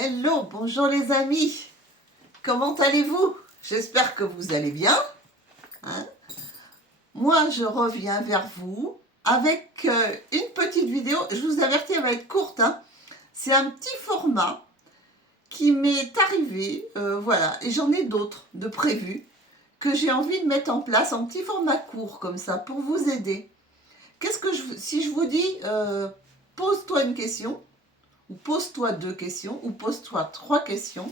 Hello, bonjour les amis. Comment allez-vous? J'espère que vous allez bien. Hein? Moi, je reviens vers vous avec une petite vidéo. Je vous avertis, elle va être courte. Hein? C'est un petit format qui m'est arrivé. Voilà, et j'en ai d'autres de prévus que j'ai envie de mettre en place en petit format court comme ça pour vous aider. Si je vous dis pose-toi une question, ou pose-toi 2 questions, ou pose-toi 3 questions,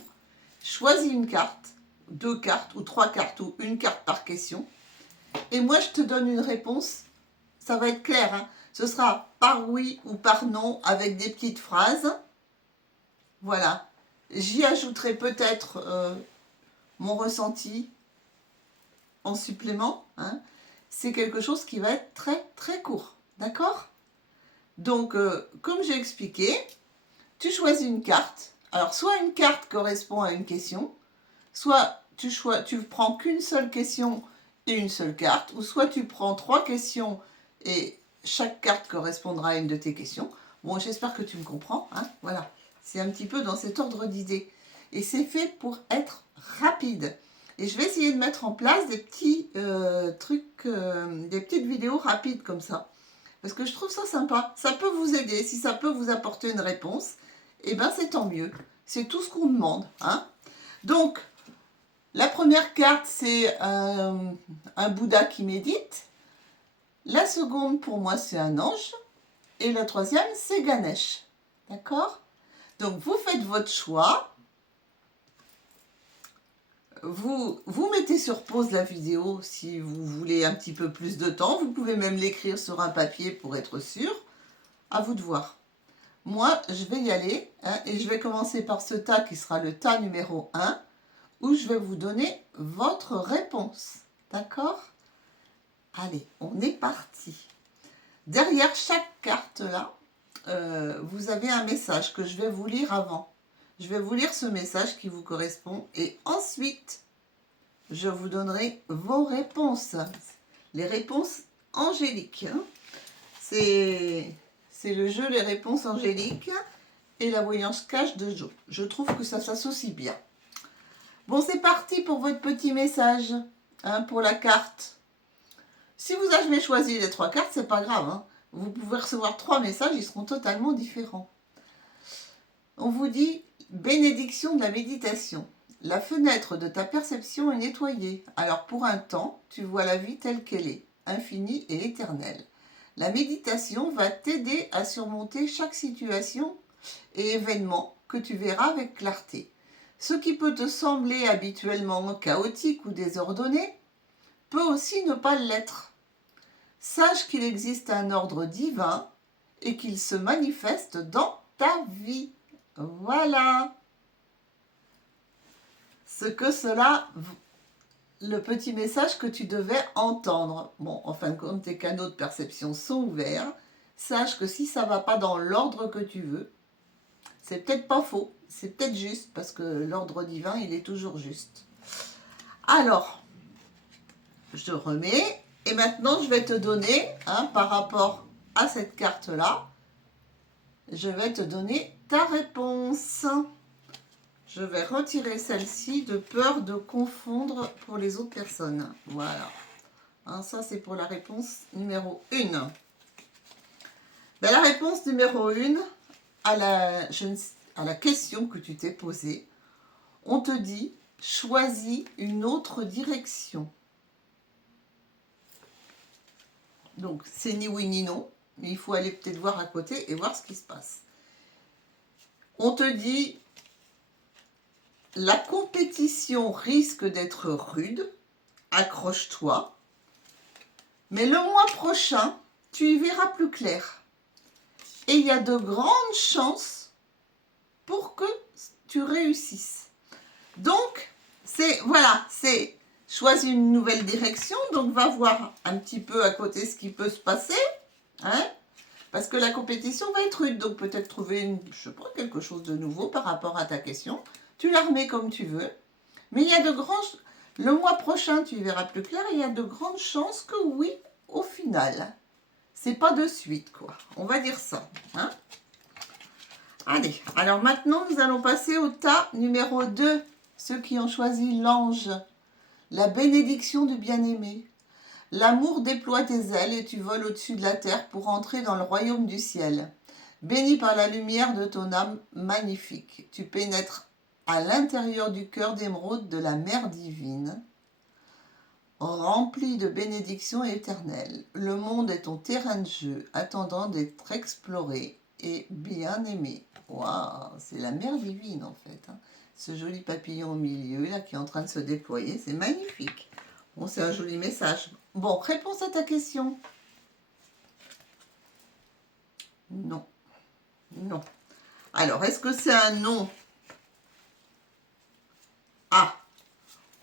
choisis une carte, 2 cartes, ou 3 cartes, ou une carte par question, et moi je te donne une réponse. Ça va être clair, hein? Ce sera par oui ou par non, avec des petites phrases. Voilà. J'y ajouterai peut-être mon ressenti en supplément. Hein? C'est quelque chose qui va être très très court. D'accord? Donc, comme j'ai expliqué, tu choisis une carte. Alors, soit une carte correspond à une question, soit tu prends qu'une seule question et une seule carte, ou soit tu prends 3 questions et chaque carte correspondra à une de tes questions. Bon, j'espère que tu me comprends. Hein, voilà, c'est un petit peu dans cet ordre d'idées. Et c'est fait pour être rapide. Et je vais essayer de mettre en place des petits trucs, des petites vidéos rapides comme ça. Parce que je trouve ça sympa. Ça peut vous aider. Si ça peut vous apporter une réponse, eh bien c'est tant mieux. C'est tout ce qu'on demande. Hein. Donc, la première carte, c'est un Bouddha qui médite. La seconde, pour moi, c'est un ange. Et la troisième, c'est Ganesh. D'accord? Donc, vous faites votre choix. Vous mettez sur pause la vidéo si vous voulez un petit peu plus de temps. Vous pouvez même l'écrire sur un papier pour être sûr. À vous de voir. Moi, je vais y aller. Hein, et je vais commencer par ce tas qui sera le tas numéro 1. Où je vais vous donner votre réponse. D'accord? Allez, on est parti. Derrière chaque carte là, vous avez un message que je vais vous lire avant. Je vais vous lire ce message qui vous correspond et ensuite, je vous donnerai vos réponses. Les réponses angéliques. Hein. C'est le jeu Les réponses angéliques et la voyance cache de Jo. Je trouve que ça s'associe bien. Bon, c'est parti pour votre petit message, hein, pour la carte. Si vous avez choisi les 3 cartes, c'est pas grave. Hein. Vous pouvez recevoir 3 messages, ils seront totalement différents. On vous dit « Bénédiction de la méditation. La fenêtre de ta perception est nettoyée. Alors pour un temps, tu vois la vie telle qu'elle est, infinie et éternelle. La méditation va t'aider à surmonter chaque situation et événement que tu verras avec clarté. Ce qui peut te sembler habituellement chaotique ou désordonné peut aussi ne pas l'être. Sache qu'il existe un ordre divin et qu'il se manifeste dans ta vie. Voilà ce que cela, le petit message que tu devais entendre. Bon, en fin de compte, tes canaux de perception sont ouverts. Sache que si ça ne va pas dans l'ordre que tu veux, c'est peut-être pas faux, c'est peut-être juste, parce que l'ordre divin, il est toujours juste. Alors, je remets, et maintenant je vais te donner, hein, par rapport à cette carte-là, je vais te donner ta réponse. Je vais retirer celle-ci de peur de confondre pour les autres personnes. Voilà. Hein, ça, c'est pour la réponse numéro 1. Ben, la réponse numéro 1 à la question que tu t'es posée, on te dit « Choisis une autre direction ». Donc, c'est ni oui ni non, mais il faut aller peut-être voir à côté et voir ce qui se passe. On te dit « La compétition risque d'être rude, accroche-toi, mais le mois prochain, tu y verras plus clair. Et il y a de grandes chances pour que tu réussisses. » Donc, c'est choisis une nouvelle direction, donc va voir un petit peu à côté ce qui peut se passer, hein, parce que la compétition va être rude, donc peut-être trouver quelque chose de nouveau par rapport à ta question. Tu la remets comme tu veux, mais il y a le mois prochain, tu y verras plus clair, et il y a de grandes chances que oui, au final. C'est pas de suite, quoi. On va dire ça. Hein. Allez, alors maintenant, nous allons passer au tas numéro 2. Ceux qui ont choisi l'ange. La bénédiction du bien-aimé. L'amour déploie tes ailes et tu voles au-dessus de la terre pour entrer dans le royaume du ciel. Béni par la lumière de ton âme magnifique, tu pénètres à l'intérieur du cœur d'émeraude de la mère divine, rempli de bénédictions éternelles. Le monde est ton terrain de jeu, attendant d'être exploré et bien aimé. Waouh, c'est la mère divine en fait. Hein. Ce joli papillon au milieu là qui est en train de se déployer, c'est magnifique. Bon, c'est un joli message. Bon, réponse à ta question. Non. Non. Alors, est-ce que c'est un non? Ah,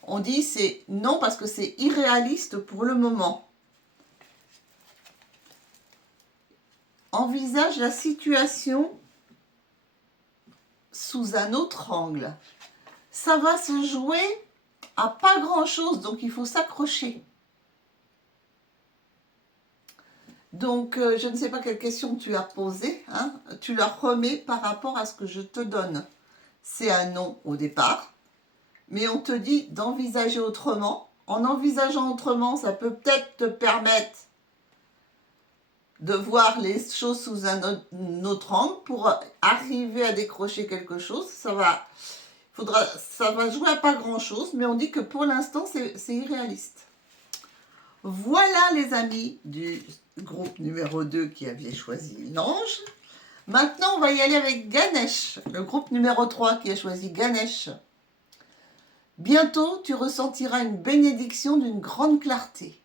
on dit c'est non parce que c'est irréaliste pour le moment. Envisage la situation sous un autre angle. Ça va se jouer à pas grand-chose, donc il faut s'accrocher. Donc, je ne sais pas quelle question tu as posée. Hein, tu la remets par rapport à ce que je te donne. C'est un non au départ, mais on te dit d'envisager autrement. En envisageant autrement, ça peut peut-être te permettre de voir les choses sous un autre angle pour arriver à décrocher quelque chose. Ça va jouer à pas grand-chose, mais on dit que pour l'instant, c'est irréaliste. Voilà les amis du groupe numéro 2 qui avait choisi l'ange. Maintenant, on va y aller avec Ganesh, le groupe numéro 3 qui a choisi Ganesh. Bientôt, tu ressentiras une bénédiction d'une grande clarté.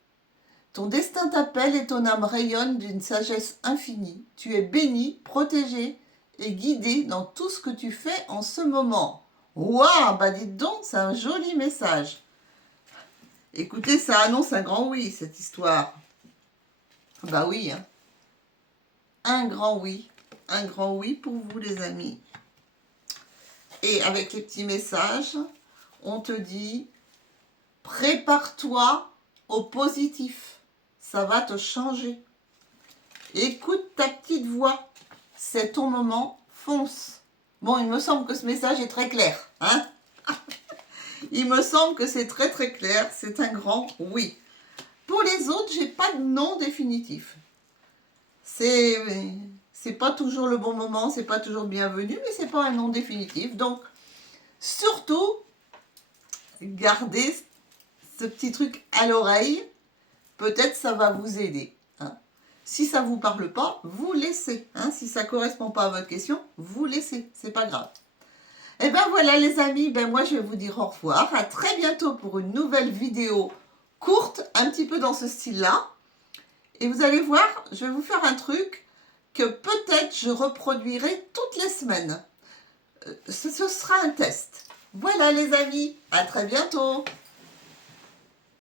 Ton destin t'appelle et ton âme rayonne d'une sagesse infinie. Tu es béni, protégé et guidé dans tout ce que tu fais en ce moment. Waouh, bah dites donc, c'est un joli message. Écoutez, ça annonce un grand oui, cette histoire. Bah oui, hein. Un grand oui pour vous les amis. Et avec les petits messages, on te dit, prépare-toi au positif. Ça va te changer. Écoute ta petite voix. C'est ton moment, fonce. Bon, il me semble que ce message est très clair. Hein? Il me semble que c'est très très clair. C'est un grand oui. Pour les autres, j'ai pas de non définitif. C'est pas toujours le bon moment, c'est pas toujours bienvenu, mais c'est pas un non définitif. Donc, surtout, gardez ce petit truc à l'oreille. Peut-être ça va vous aider. Hein. Si ça vous parle pas, vous laissez. Hein. Si ça correspond pas à votre question, vous laissez. C'est pas grave. Et ben voilà les amis, ben moi je vais vous dire au revoir. À très bientôt pour une nouvelle vidéo courte, un petit peu dans ce style-là. Et vous allez voir, je vais vous faire un truc que peut-être je reproduirai toutes les semaines. Ce sera un test. Voilà les amis, à très bientôt.